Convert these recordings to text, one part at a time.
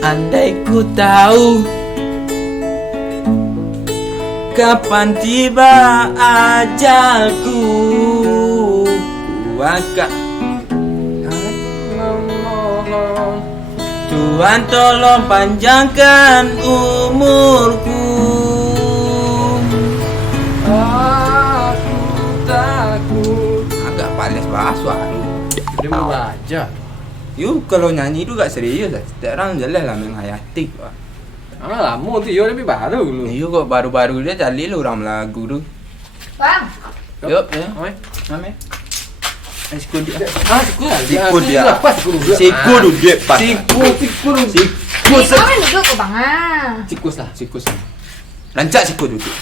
Andai ku tahu kapan tiba ajalku, ku akan memohon Tuhan tolong panjangkan umurku. Aku takut. Agak panas bahasa lu. Dia mau belajar. You kalau nyanyi itu gak serius lah. Setiap orang jelas lah menghayati. Lama tu yo lebih baru dulu. You kok baru-baru dia cari lu orang lagu tu. Bang, Yup, ya. Oi. Mame. Siku dia. Siku lah. Siku dia. Apa siku dulu? Siku duduk pas. Siku. ini kau duduk ke bang ah. Sikus lah. Siku. Rancak siku duduk.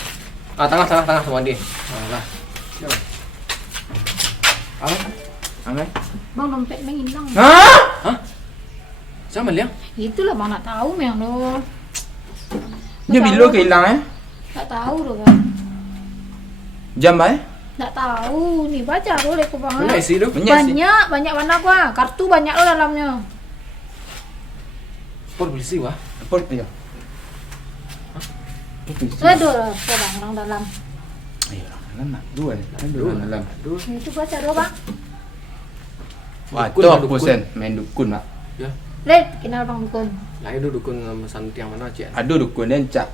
Tengah sama dia. Lah. Mame. Bang dompet bang hilang. Hah? Sama Liang? Itulah bang nak tahu memang tu. Dia bila kehilang Tak tahu tu bang. Jam eh? Tak tahu. Ni baca boleh ke bang. Mana isi tu? Banyak warna gua. Kartu banyak lo dalamnya. Por polisi wah. Apa ya? Aduh lah, bang orang dalam. Ayo, dalam nak dua. Dalam. Itu baca do bang. Wah, Dukun tu lah, aku dukun. sen main dukun mak. Ya. Leh, kenal bang dukun. Lain tu dukun santi yang mana cik? Ada dukun dan cak.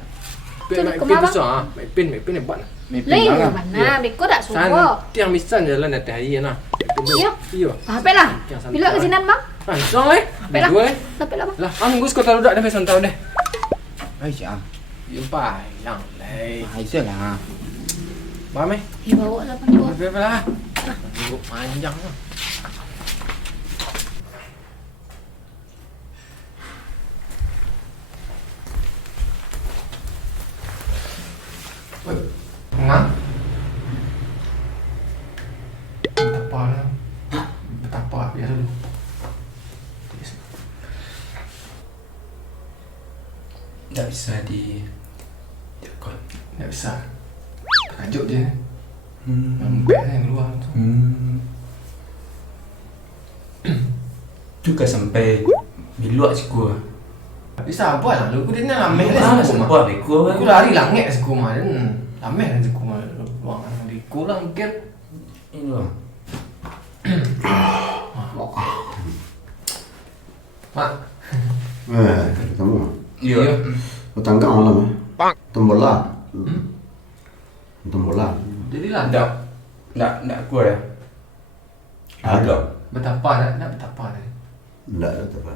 Pin Dukun pin apa? tu sah. Pin hebat. Leh, mana? Beko tak San suka. tiang misan jalan nanti hari na. Iya. Iya. Apa lah? Bila ke sini bang? Langsung Sampai lah. Dua Sampai lah bang. Lah, anggus kau tahu dak dah pesan tahu deh. Ai cak. Jumpa yang leh. Ai lah. Mame. Bawa lah bang. Bawa. Berapa lah? Tunggu panjang lah. Ngah? Betapa lah. Betapa biasa dulu. Tak bisa di tekan. Tak bisa. Terkajut je. Lembek yang keluar tu. Tu kan sampai biluak siku. Bisa apa lah? Lu dia nak lameh Ah, lah siku mah. sempat beko. Aku lari langit siku mah. Lameh lah siku mah. Luang di kurang mungkin. Ini lah. Mak. Kamu Iya. tanggang malam tombola tombola Jadi lah. Tak kuat ya. Ada. Betapa dah. Betapa dah. enggak ada apa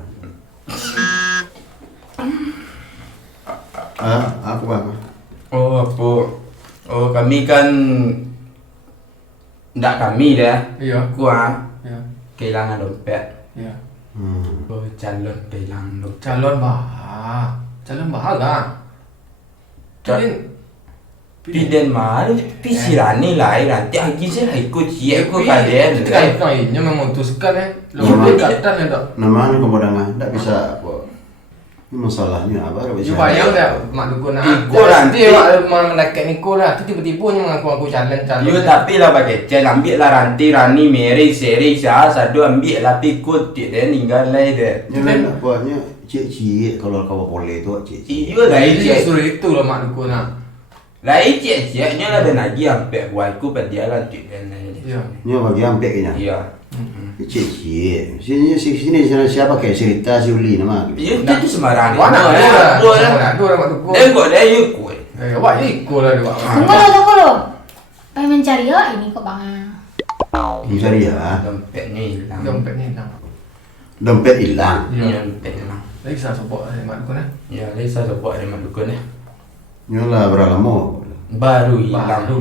aku apa Oh, apa? Oh, kami kan ndak kami dah. Iya. Gua Ya. kehilangan dompet. Ya. Oh, calon kehilangan dompet. Calon bahagia. Jadi Piden mah, pisirani lah, nanti lagi saya ikut siap aku kalian. Itu kan kainnya memutuskan Iya, Lebih Mak. katan ya dok. namanya kemudangan enggak bisa apa ini masalahnya apa enggak bisa Bayang dah mak dukun Ikut nanti. mak mendekat Niko lah. Tu tiba-tiba ni mengaku calon. Yo tapi lah pakai cel ambil lah ranti Rani Mary Seri Syah satu ambil lah pikut dia ninggal lah dia. ini apanya cik kalau kau boleh tu cik Iyo lah Dia cek. suruh itu lah mak dukun lah. Lah ceknya lah dan lagi sampai buatku pada dia lah cek dan Ya. ini bagi ambil kayaknya Iya. cik sini siapa kayak cerita si Uli nama Iya itu sembarang. Mana lah? Dua lah mak dukun. Dan kok dia ikut. Awak Niko lah dia. Tunggu lo. Pengen mencari ya ini kok bang. mencari ya Dompetnya hilang. Dompetnya hilang. dompet hilang Iya dompet hilang. Lagi saya sobok mak dukun Ya, Lisa sebut ada mandukun ya. nyola berapa lama Baru hilang. Baru.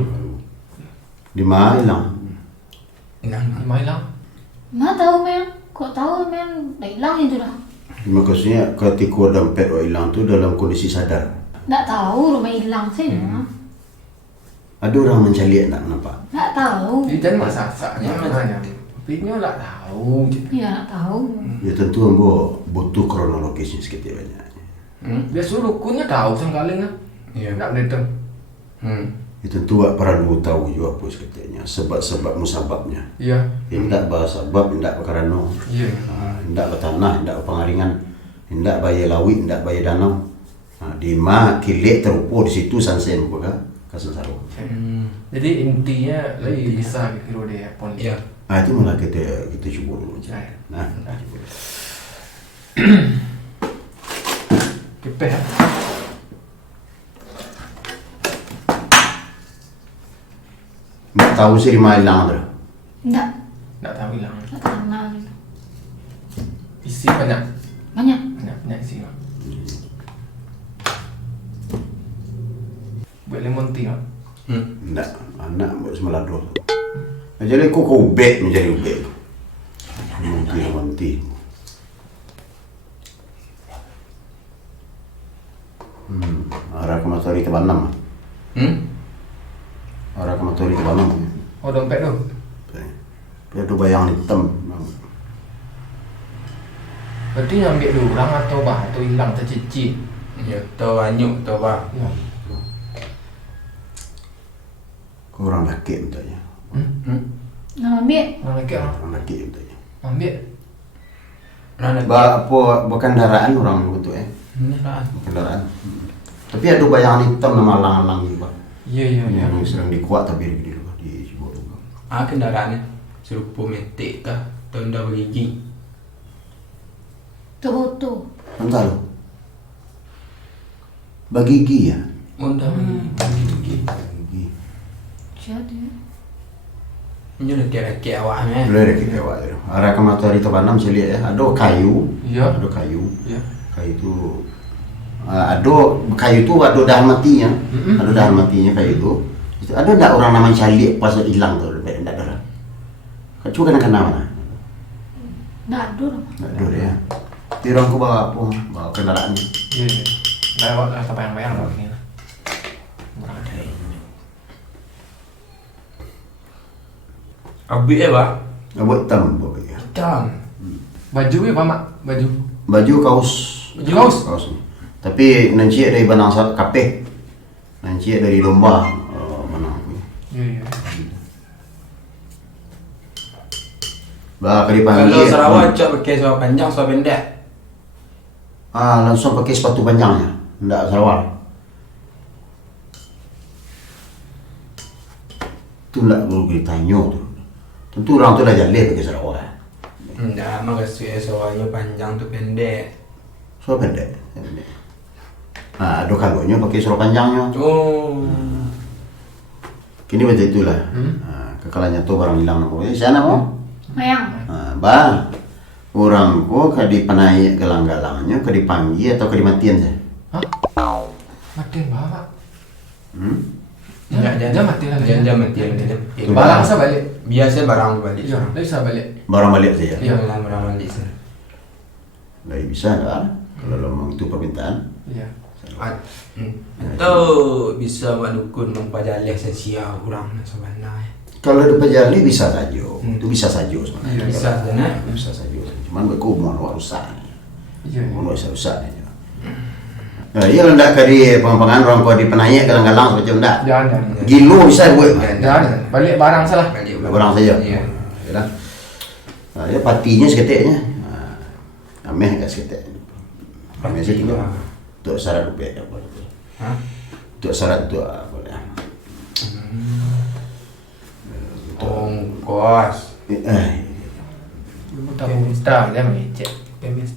di mana hilang Hilang. Lima hilang. Mana tahu men? Kok tahu men? Dah hilang itu dah. maksudnya ketika dompet hilang tu dalam kondisi sadar Tak tahu rumah hilang sih. ada orang mencari nak nampak Tak tahu. Dia jangan masak-masaknya maknanya. Tapi ni tak tahu je. Ya tak tahu. ya tentu ambo butuh kronologisnya sedikit banyak Dia suruh dukunnya tahu sengkaling lah. Iya. Tak meneteng. ya tentu awak perlu tahu juga apa sekatnya sebab-sebab musababnya Iya. tidak bahas sebab tidak berkerana Iya. tidak bertanah tidak pengaringan Hendak bayar lawik, hendak bayar danau. Di ma kilek terupo di situ sansen buka kasan saru. Jadi intinya lebih bisa kira dia pon. Ya. Itu malah kita cuba dulu. Nah, Kepeh. Nggak tahu sih di mana hilang tu. Enggak, Nggak tahu hilang. enggak kenal gitu. Isi banyak. Banyak. Banyak isi. Mak. Buat lemon tea. Mak. Nggak, anak buat semelado. Jadi kok ubek menjadi ubek. Mungkin. Arah ke Matahari ke Banam. Arah ke Matahari ke Banam. Oh dompet tu. Dia ada bayang hitam. Berarti yang ambil dua orang atau bah atau hilang tercicit. Ya, tau anyuk tau bah. Ya. Kau orang laki betulnya. Nah, ambil. Orang lelaki orang Orang laki betulnya. ambil. Bukan kendaraan orang begitu kendaraan. Tapi ada bayangan hitam nama alang-alang juga. Iya. Yang sering dikuat tapi di Cibor juga. Kendaraannya serupa metik kah? Atau ndak bergigi? Tuh foto. Entah lo. Bagigi ya. Oh, ndak bergigi. Bagigi. Siapa dia? Ini udah kira-kira awaknya. Boleh deh kita awak tu. Arah ke Matahari ke Banam saya lihat ada kayu. Iya. Ada kayu. Iya. Kayu tu ada kayu tu ada dahan matinya. Ada dahan matinya kayu tu. Itu ada tak orang nama cari pas hilang tu lebih tak ada. Kau kena mana? Enggak ada lah. Tak ada ya. Tirang ku bawa apa? Bawa kendaraannya. Iya. Lewat lah bayang-bayang lah ni. Orang ada. Abi bah. Buat hitam bawa ya. Hitam. Baju ya Pak Mak? Baju. Baju kaos. Baju kaos. Kaos ni. Tapi nanti dari benang kapeh. Nanti dari domba. Mana aku. Iya. Bah kali panggil. Kalau Sarawak cak pakai seluar panjang, seluar pendek. Langsung pakai sepatu panjangnya. Tidak Sarawak. Tu tidak perlu ditanya tu. Tentu orang tu dah jalan pakai Sarawak. Enggak, makasih seluarnya panjang tu pendek. Seluar pendek. Ada kalungnya pakai seluar panjangnya. Oh. Kini macam itulah. Kekalannya tu barang hilang nak. Sana mau? Mayang. Bah, orang ko kadi panai galang-galangnya kadi panggil atau kadi matian saya. Hah? Mati Pak. Jangan mati lah. Jangan mati lah. Barang saya balik. Biasa barang balik. Iya, dia bisa balik. Barang balik saja. Iya. Barang balik sah. Lagi bisa tak? Kalau memang itu permintaan. Iya. Atau bisa buat dukun mempajalih sia-sia kurang sebenarnya. Kalau ada pejali bisa saja. Itu bisa saja sebenarnya. Bisa saja. Bisa saja. Cuman beku mau rusak. Iya. Mau rusak aja. Iya hendak kadi pengembangan orang kau di penaik galang-galang macam tak. Jangan. Gilo bisa buat. Jangan. Balik barang salah. Barang saja. Iya. Ya. Ya patinya seketiknya. Ameh kat seketik. Ameh sih tu. Untuk syarat rupiah apa? Hah? Untuk syarat tu apa? Ongkos. Minta dia mengecek. Pemis.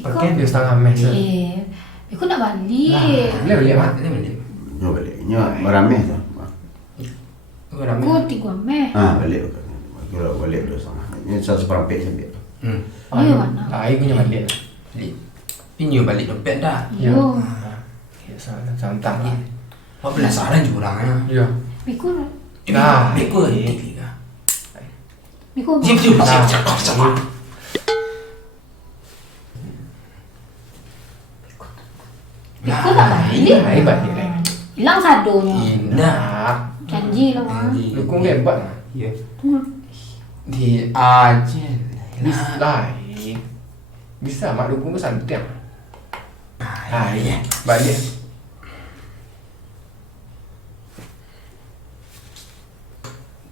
Pakai dia setengah mes. Aku nak balik. Boleh Mak. Yo baliknya berameh tu. Aku 3 meh. Balik. Kalau balik tu sama. Ini 1 perampek sampai. Iya mana? Air punya balik. Ini balik dompet dah. Yo. Ya santai. Apa penasaran juga orangnya. Iya. Biku. Nah, Beko Biku. Jip. Nah, Biku nak balik. air balik lagi. Hilang sadonya. Indah. Janji lah Mak. Dukung hebat. Iya. Di Aceh. Bisa. Bisa Mak dukung tu santai. Iya. Balik.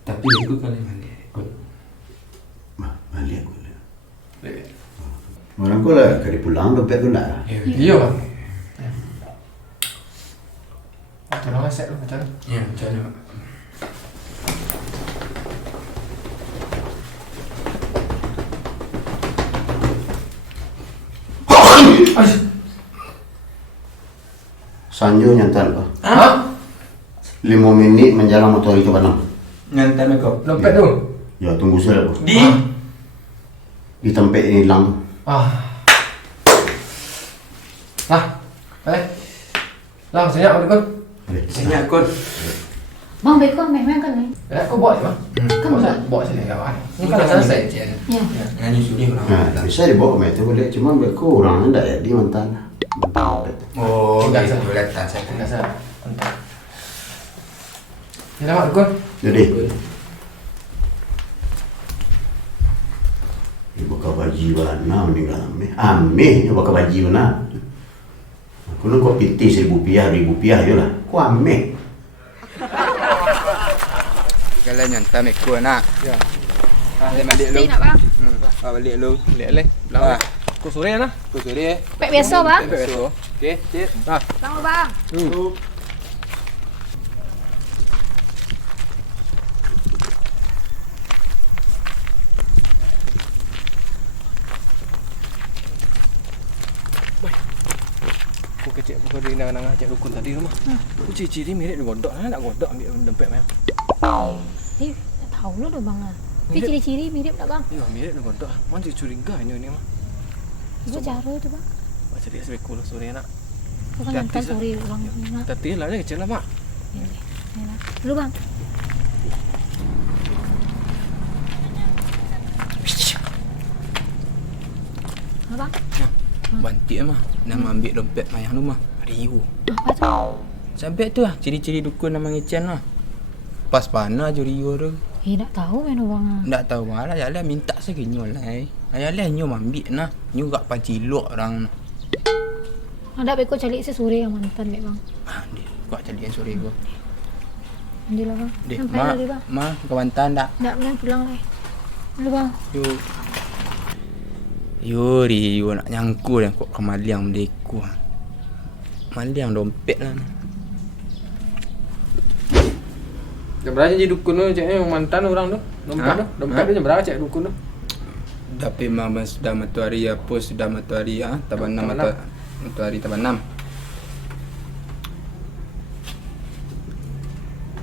Tapi itu kali balik. Balik. Orang kau lah kali pulang dompet tu nak. Iya bang. Tolong set lu macam mana? Ya, macam mana? Sanjo nyantan kau. Hah? 5 minit menjalang motor itu Banam. Nyantai kau. Dompet tu? Ya tunggu saya kau. Di tempat ini hilang. Lah, senyap aku kan? Senyap kot. Bang, baik kau main kan ni. Aku bawa je bang. Kan Bawa tak? bawa sini kawan. Ni Ni kalau kan selesai. Ya. Nyanyi sudi orang. Bisa dibawa ke itu boleh, cuma mereka orang hendak ya di mantan. Oh, Enggak, gitu. Sir. Letak saya. Enggak salah. Entah. Ni lawak kan? Jadi, ibu kau baji mana meninggal ame, ibu kau baji mana? Aku nak kau piti Rp1,000 je lah. Kau ame. Kalau nyantai mekau nak. Ya. Dia balik lu. Stay nak bang. Balik lu. Lek. Belakang. Kau sore lah. Kau sore. Pek biasa bang. Okey, cik. Bang bang. Aku kecil aku dari nang-nang ajak dukun tadi rumah. Aku ciri-ciri mirip dia godok nak godok ambil dompet mayang. Eh, tak tahu lah dah bang. Tapi ciri-ciri mirip tak bang? Ya mirip dia godok. Mana curiga ni mah. Itu cara tu bang. Baca cari sebeku lah sore nak. Kau kan Hati-hati hantar lah. sore orang ni. Tapi lah dia kecil lah mak. Dulu bang. Apa bang? Bantik mah. Nama ambil dompet mayang tu mah. Rio. Apa tu? Sampai tu lah ciri-ciri dukun nama ngecen lah. Pas pana je Rio tu. Eh, tak tahu kan bang. Tak tahu malah jalan minta sekenyol lah. Ayalah nyom ambil nah. Nyu gak pancilok orang. Ada beko calik sore yang mantan mek bang. Dia kau cari yang sore gua. Alhamdulillah bang. Dek, Sampai mak, tadi bang. mak kawantan tak? Tak boleh pulang lah. Dulu bang. Rio nak nyangkul yang kok kemaliang mendeku. Maliang dompet lah. Jam berapa jadi dukun tu caknya yang mantan orang tu? Dompet Ha? tu? Dompet tu jam berapa cak dukun tu? Tapi mama sudah matahari apa sudah matahari ah tabanam matahari tabanam.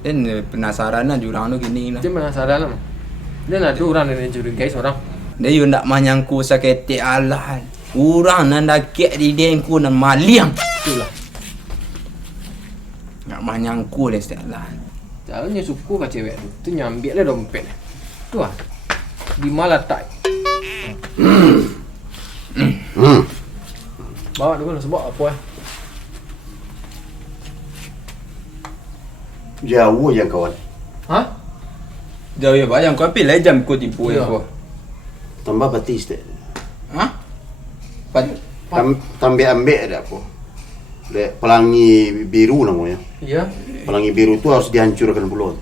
Dan penasaran lah jurang tu gini lah. Dia penasaran lah. Dia nak ada orang yang curigai seorang. Dia you nak manyangku sakit Allah. Orang nan dakek di dengku nan maliang. Itulah. Nak manyangku le lah. Caranya suku kat cewek tu. Tu nyambil lah dompet. Tu ah. Di mana letak? Bawa dulu sebab apa Jauh je kawan. Ha? Jauh ya bayang kau pilih jam kau tipu Ya. aku. Tambah batis dek. Ha? Tambah ambek ada apa? Dek pelangi biru namanya. Iya. Pelangi biru tu harus dihancurkan dulu.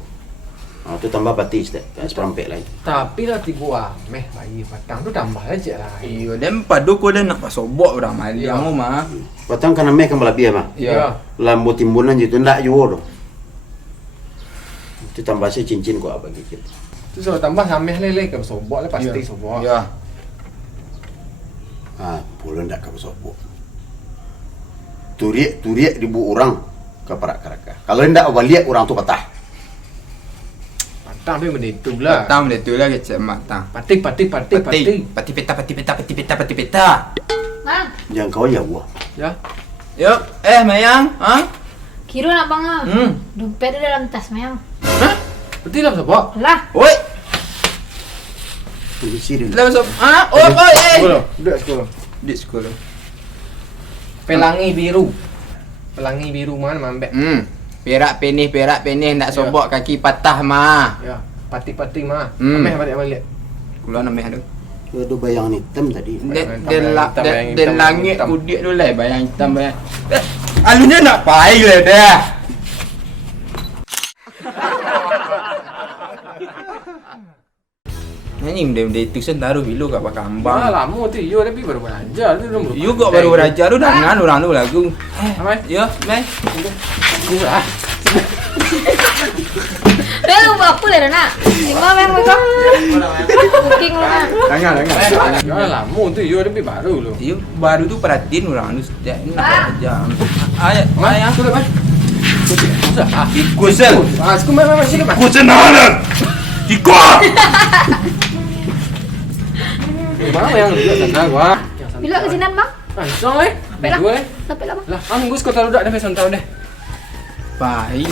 Tu tambah batis dek. Seperampek lain. Tapi lah tiga meh bayi patang tu tambah aja lah. Iyo dan padu kau dah nak pasobok orang maliang Ya. mah. Batang kan ame kan balabia mah. Ya. Lambu timbunan je tu ndak jual tu. Tu tambah si cincin kau apa gitu. Tu kalau tambah sameh lele ke sobok lah pasti Ya. sobok. Ya. Pula ndak kau sobok. Turiak dibu orang ke parak karaka. Kalau ndak balik orang tu patah. Patang tu benda tu lah. Matang dia tu lah kecek matang. Patik. Pati peta. Bang, Jangan kau ya buah. Ya. Yuk, Mayang, ha? kira nak bang ah. Hmm. Dompet dia dalam tas mayang. Betul lah sobok. Lah, Oi, Tunggu sini. dalam sop. Ha? Oi, Sekolah. Duduk sekolah. Di sekolah. Pelangi biru mana mambek. Perak penih nak sobok kaki patah mah. Ya. Patik mah. Hmm. Ameh balik. Keluar nama ada. Ada bayang hitam tadi. Dan langit kudik tu lah bayang hitam bayang. Alunya nak pai lah dah. Nyanyi anjing dia itu taruh dulu kat Ah, Kambang. lama tu you tapi baru belajar tu belum. You kok baru belajar tu dah dengan orang tu lagu. Amai. Ya, mai. Ah. Dah lupa aku lah nak. Lima memang kau. Cooking lah. Jangan. Ya lama tu you tapi baru lu. You baru tu perhatiin orang tu setiap nak belajar. Ayah, ayah. Tu dah. Ah, Ikut sel. ah, aku mai sini mai. Ikut senang. Ikut. Mana yang duduk sana gua? Bila ke sini bang? Ah, song eh. Sampai lah. Dua eh. Sampai lah bang. Lah, anggus kau taruh dak dah pesan tahu deh. Baik.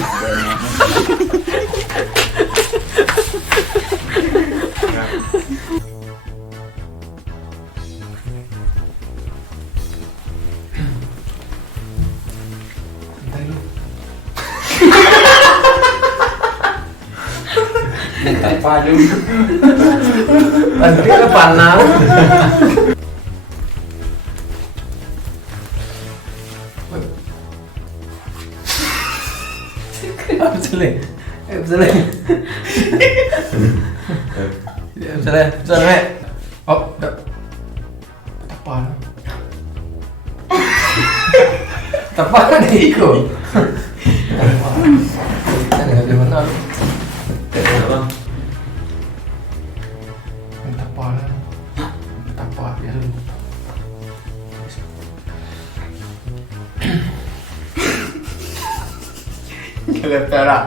Tak padu. Nanti ada panah. Apa salah? Apa salah? Apa salah? Salah. Oh, tak. Tak apa. Tak apa dia ikut. Mana ada mana? Tak apa. Tak apa dia tu. Kalau perak.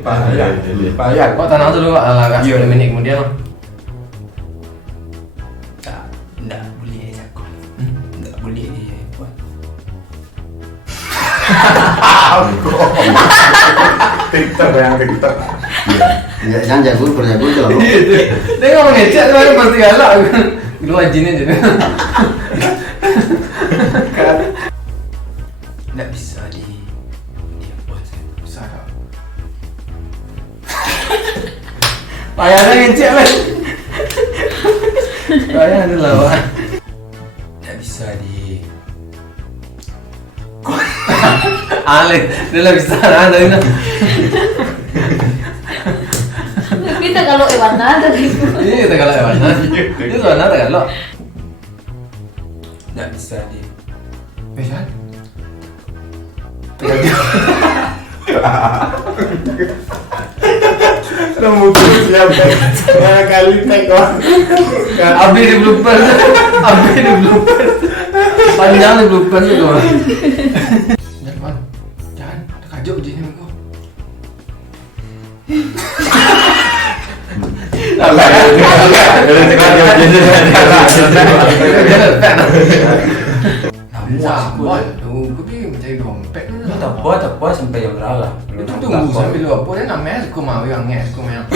Payah. Payah. Kau tanah tu dulu agak 10 minit kemudian lah. Tak boleh cakap. Tak boleh dia buat. TikTok yang TikTok. Ya, jangan jago, kalau jago je lah. Dia kau ngecek tu kan pasti galak. Keluar jin aja. Tak bisa dia buat. Besar tak? Payahlah ngecek kan. Payah ada lawan. Tak bisa dia. Alih, dia lah besar lah dari nak. Kita kalau warna tadi. Ini kita galak mana? Ini mana tak galak? Tak bisa dia. Besar. Nombor siapa? Kali tengok. Abi di blooper. Abi di blooper. Panjang di blooper tu. Jangan. Jangan. Terkajut je ni kau. Sabar. Kau pergi mencari dompet tu. Tak apa sampai yang berarah. Itu tunggu sambil lu apa dia nak mes aku mau yang nges aku memang.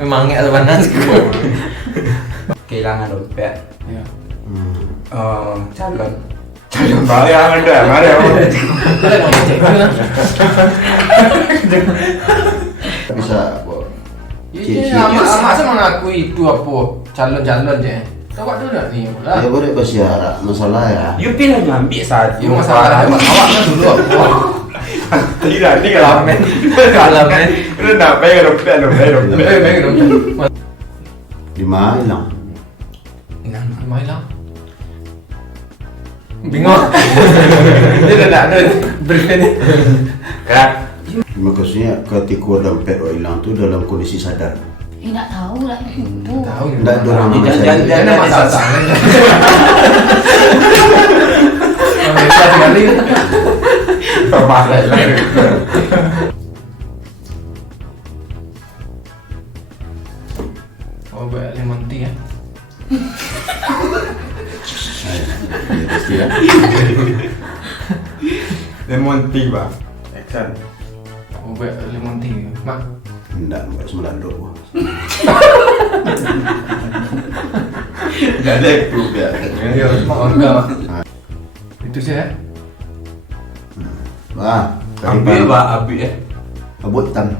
Memang nges panas aku. Kehilangan dompet. Ya. Calon bayar ada, mana? Ada mau cek mana? Bisa. Iya, masa mengaku itu apa calon-calon je. Tahu tu dah ni pula. Ya boleh bersiarak, masalah ya. You pilih ngambil satu. Itu masalah awak kan dulu apa? Tidak, ni kalamen. Kalamen. Lu nak bayar dompet. Baik dong. 5 hilang. Main lah. Bingung. Dia dah ada berita ni. Kan? Maksudnya ketika dompet hilang tu dalam kondisi sadar. Tak tahu lah itu. Tahu ni. Tak ada orang nama saya. Jangan masalah. Bisa sekali. Terbalik lagi. Oh, buat lemon tea ya. Ya, pasti ya. Lemon tea bang. Action. Oh, buat lemon tea. Mak. Tidak, buat sembilan dok. Gak ada itu biar. Ya, mak enggak. Itu saya. Wah, Ambil bang, ambil ya. Abut hitam.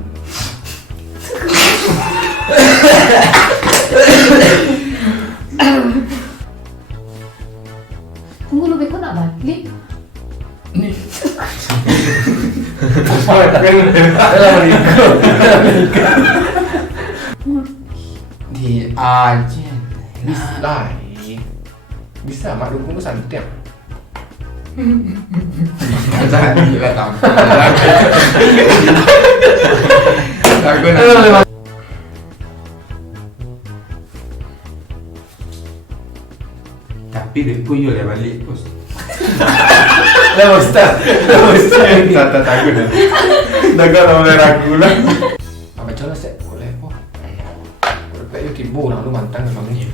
Tunggu lu beko nak balik. Dalam menikah. Di aja. Bisa. Bisa mak dukung ku santai. Jangan gila tampil. Aku Lewat. tapi duit puyul ya balik bos. Ustaz. Tata takut. Dagang nomor aku lah. Apa coba sih? Boleh po. Kayak yuk kibu nah lu mantang memang ni.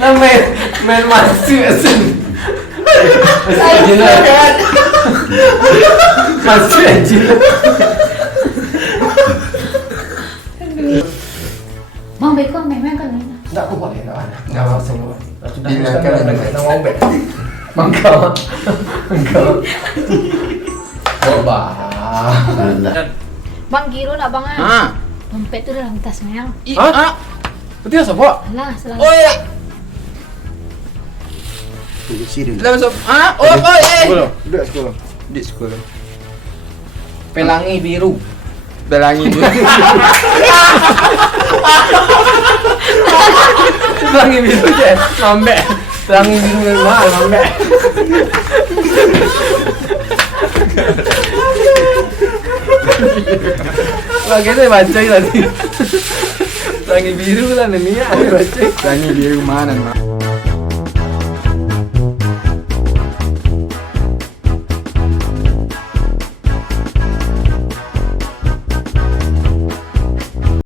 Nah main masuk asin. Masuk aja lah. Masuk aja lah. Bang beko memang kan lain. Tak aku boleh tak ada. Nggak masuk. Sudah Dilakukan nak mau bet. Mangkau. Coba. Bang kira nak bang ah. Ah. Dompet tu dalam tas Mel. Hah? Betul siapa? Alah, salah. Oi. Serius. Dalam sop. Ah. Oi. Duduk sekolah. Di sekolah. Pelangi biru. Belangi tu. Pelangi biru je. Mambek. Pelangi biru yang mahal mambek. Lah kita baca tadi. Pelangi biru lah ni baca. Belangi dia mana mak?